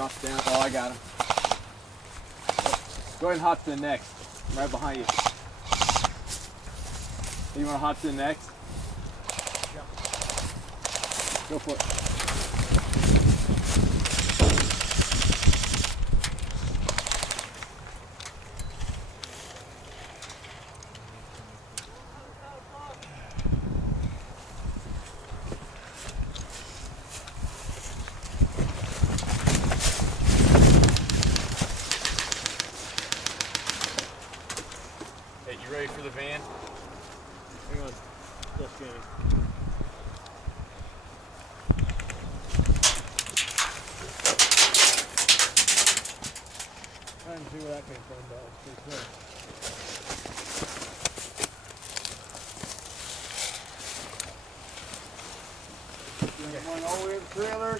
drops down. Oh, I got him. Go ahead and hop to the next. I'm right behind you. You want to hop to the next? Yeah. Go for it. Hey, you ready for the van? Hang on. Still scanning. Trying to see where that came from, but it's pretty close. Going all the way to the trailer.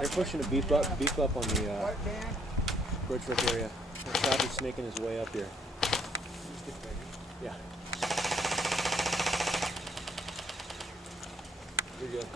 They're pushing a beef up on the bridge rip area. The chop is snaking his way up here. Yeah. You're good.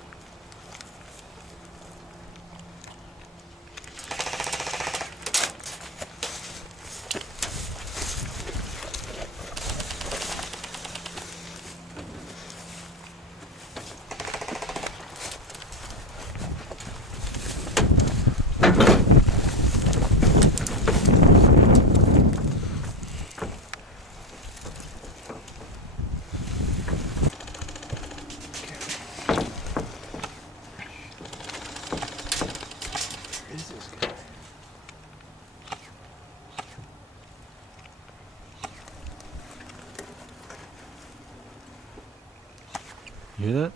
You hear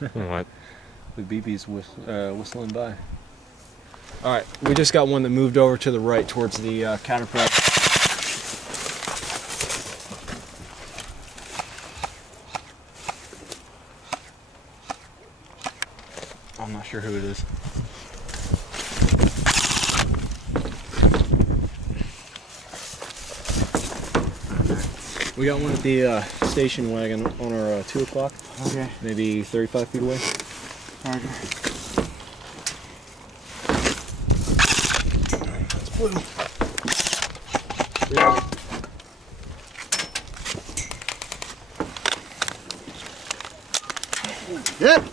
that? What? The BB's whistling by. All right, we just got one that moved over to the right towards the counterpart. I'm not sure who it is. We got one at the station wagon on our 2 o'clock. Okay. Maybe 35 feet away. Roger. That's blue. Yeah. Yep.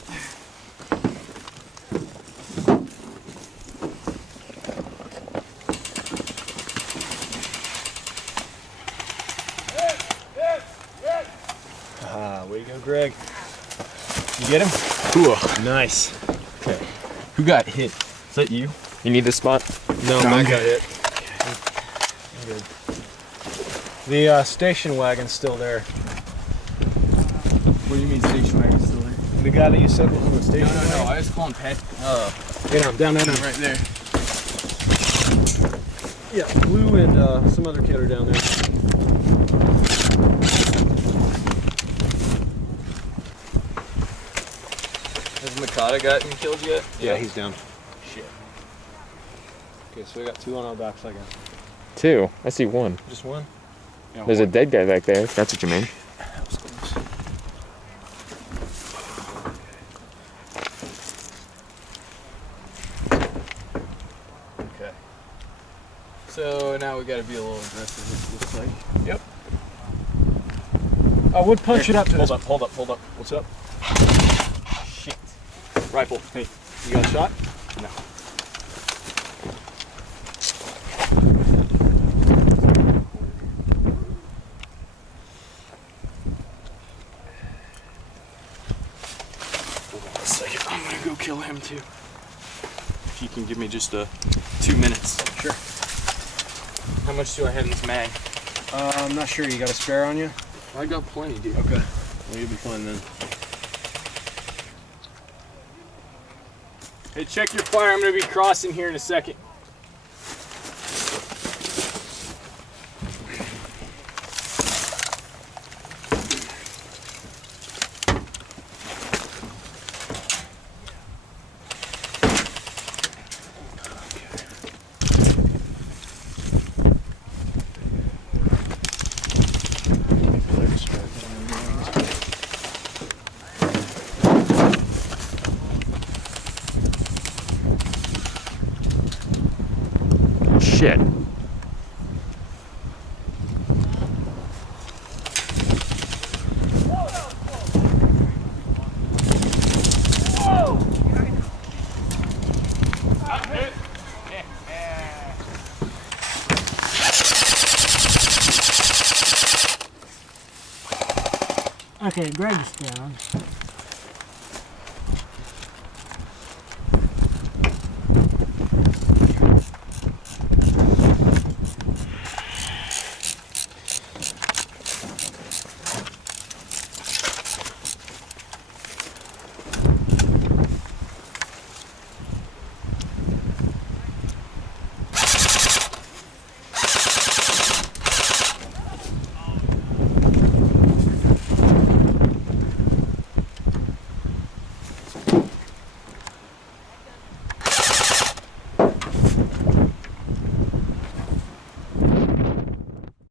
Way to go, Greg. You get him? Cool. Nice. Okay. Who got hit? Is that you? You need this spot? No, mine got hit. I'm good. The station wagon's still there. What do you mean station wagon's still there? The guy that you said was on the station wagon? No, I was calling Pat. Get down. Right there. Yeah, Blue and some other kid are down there. Has Mikata gotten killed yet? Yeah, he's down. Shit. Okay, so we got 2 on our backs, I guess. 2. I see 1. Just 1? Yeah, There's a dead guy back there. If that's what you mean. That was close. Okay. So now we got to be a little aggressive, it looks like. Yep. I would punch it up to this. Hold up. What's up? Shit. Rifle. Hey, you got a shot? No. Hold on a second. I'm gonna go kill him too. If you can give me just 2 minutes. Sure. How much do I have in this mag? I'm not sure. You got a spare on you? I got plenty, dude. Okay. Well, you'll be fine then. Hey, check your fire. I'm gonna be crossing here in a second. shit. Okay, Greg's down.